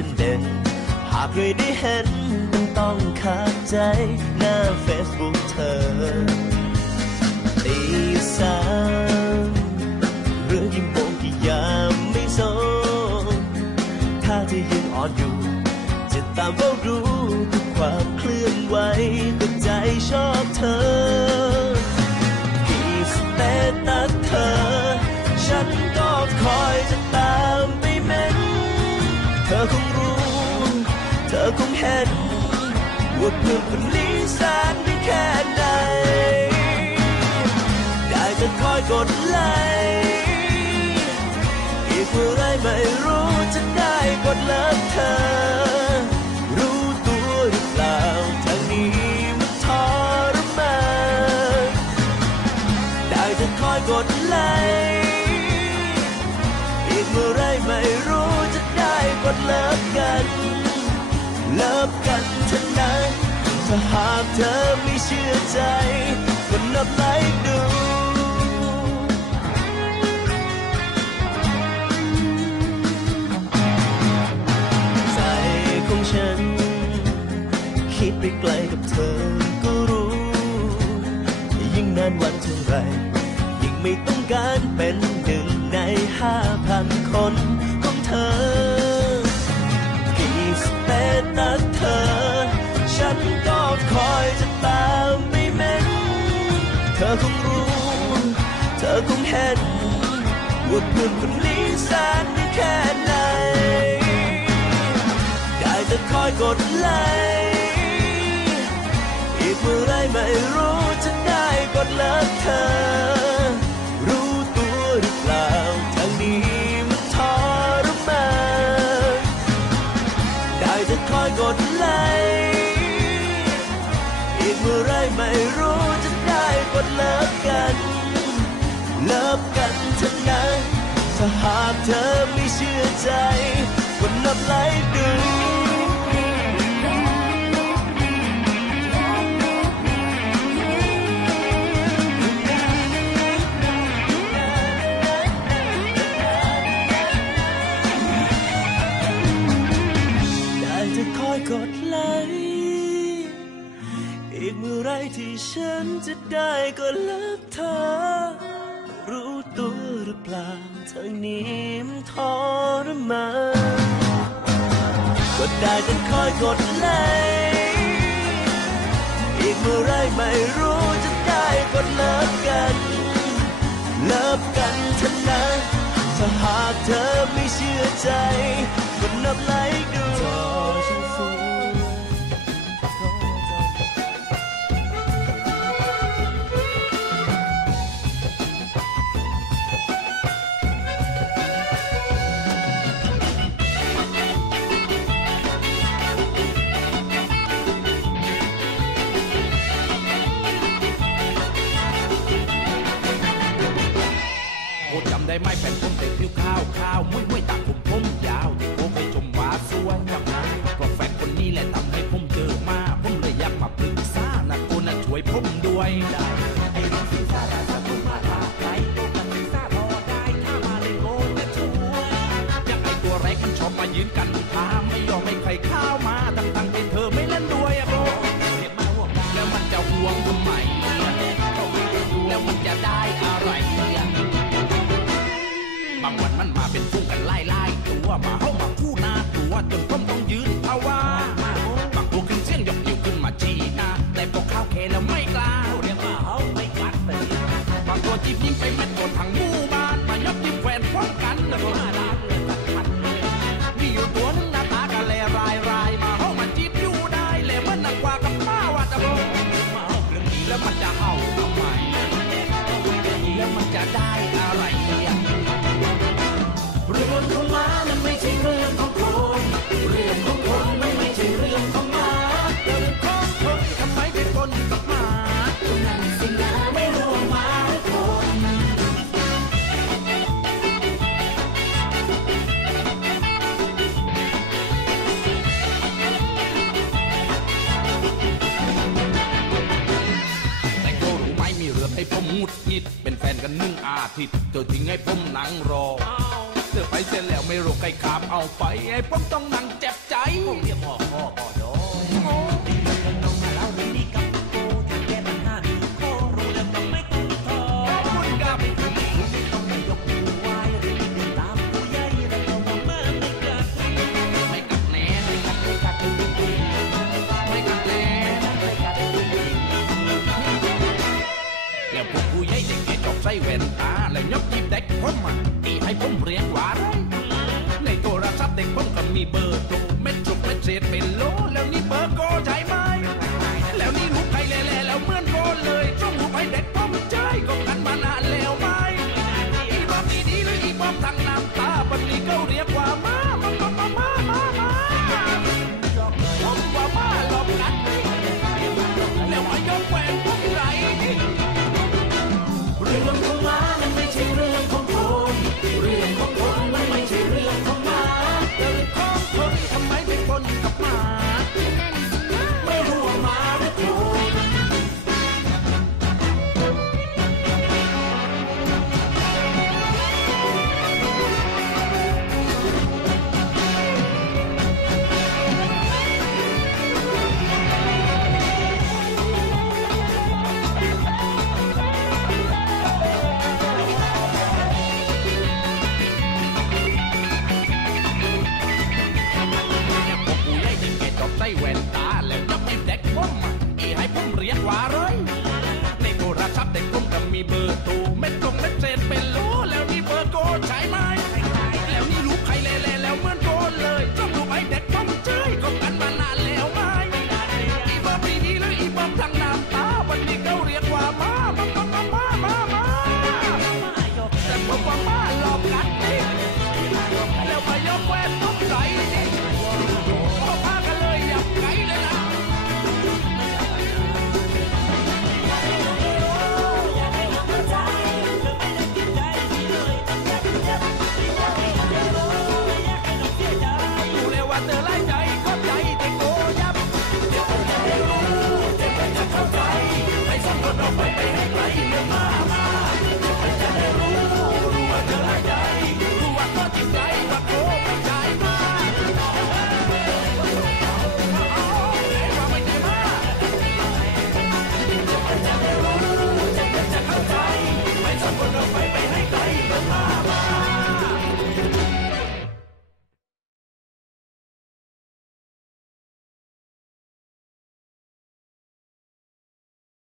จนเด่น หากใครได้เห็นมันต้องขาดใจหน้าเฟซบุ๊กเธอตีสามหรือกี่โมงกี่ยามไม่สนถ้าเธอยังอ่อนอยู่ จะตามเฝ้ารู้ทุกความเคลื่อนไหวแต่ใจชอบเธอ อคงรู้ เธอคงเห็น ว่าเพื่อนคนนี้แสนได้แค่ไหน ได้จะคอยกดไลค์อีกเมื่อไรไม่รู้จะได้กดเลิกเธอ รู้ตัวหรือเปล่าทางนี้มันทรมานได้จะคอยกดไลค์ เลิกกัน เลิกกันเถอะนถ้าหากเธอไม่เชื่อใจก็นับไลค์ดูใจของฉัน คิดไปไกลกับเธอก็รู้ ยิ่งนานวันเท่าไร ยิ่งไม่ต้องการเป็น พื่อนคนนี้แสนได้แค่ไหน ได้แต่คอยกดไลค์อีกเมื่อไรไม่รู้จะได้กดเลิกเธอ รู้ตัวหรือเปล่าทางนี้มันทรมานได้แต่คอยกดไลค์อีกเมื่อไรไม่รู้จะได้กดเลิกกัน เลิก ถ้าหากเธอไม่เชื่อใจก็นับไลค์ดูได้จะคอยกดไลค์อีกเมื่อไรที่ฉันจะได้ก็เลิก เปล่าเธอนี้มันทรมานกดได้แต่คอยกดไลอีกเมื่อไรไม่รู้จะได้กดเลิกกันเลิกกันทันนะถ้าหากเธอไม่เชื่อใจ ได้ไหมแฟนผมเด็กผิวข้าวข้าวมุ้ยมุ้ยตาผมผมยาวที่ผมเคยชมว่าสวยจำได้เพราะแฟนคนนี้แหละทำให้ผมเจอมา ผมเลยอยากมาปรึกษานะคุณนะช่วยผมด้วยนะ นมาเป็นคู่กันไล่ไล่ตัวมาเข้ามาคู่หน้าตัวจนผมต้องยืนภาวะบางตัวขึ้นเสียงยกนิ้วขึ้นมาชี้หน้าแต่พวกข้าวเคแล้วไม่กล้าเรียกว่าเฮาไม่กัดเลยบางตัวจีบยิงไปแม่นโดนทางมูันหนึ่งอาทิตย์เธอทิ้งให้ผมนั่งรอเธอไปเสร็จแล้วไม่รู้ใครขามเอาไปไอ้ผมต้องนั่งเจ็บใจผมเรียกพ่อพ่อพ่อดอ เลยยกจีบเด็กผมอะที่ให้ผมเรียงหวานะไรในโทรศัพท์เด็กผมก็มีเบอร์ถูกเม็ดจุกเม็ดเศษเป็นโลแล้วนี่เบอร์โกใจไหมแล้วนี่ลูกใครแล่แล้วเหมือนโกเลยจ้องลูกให้เด็กผมใจก็กันมานานแล้วไหมอีบอมดีๆเลยอีบอมทางน้ำตาบันนี้ก็ เบอร์โทรเม็ดตรงเม็ดเจนเป็น 把得来宅。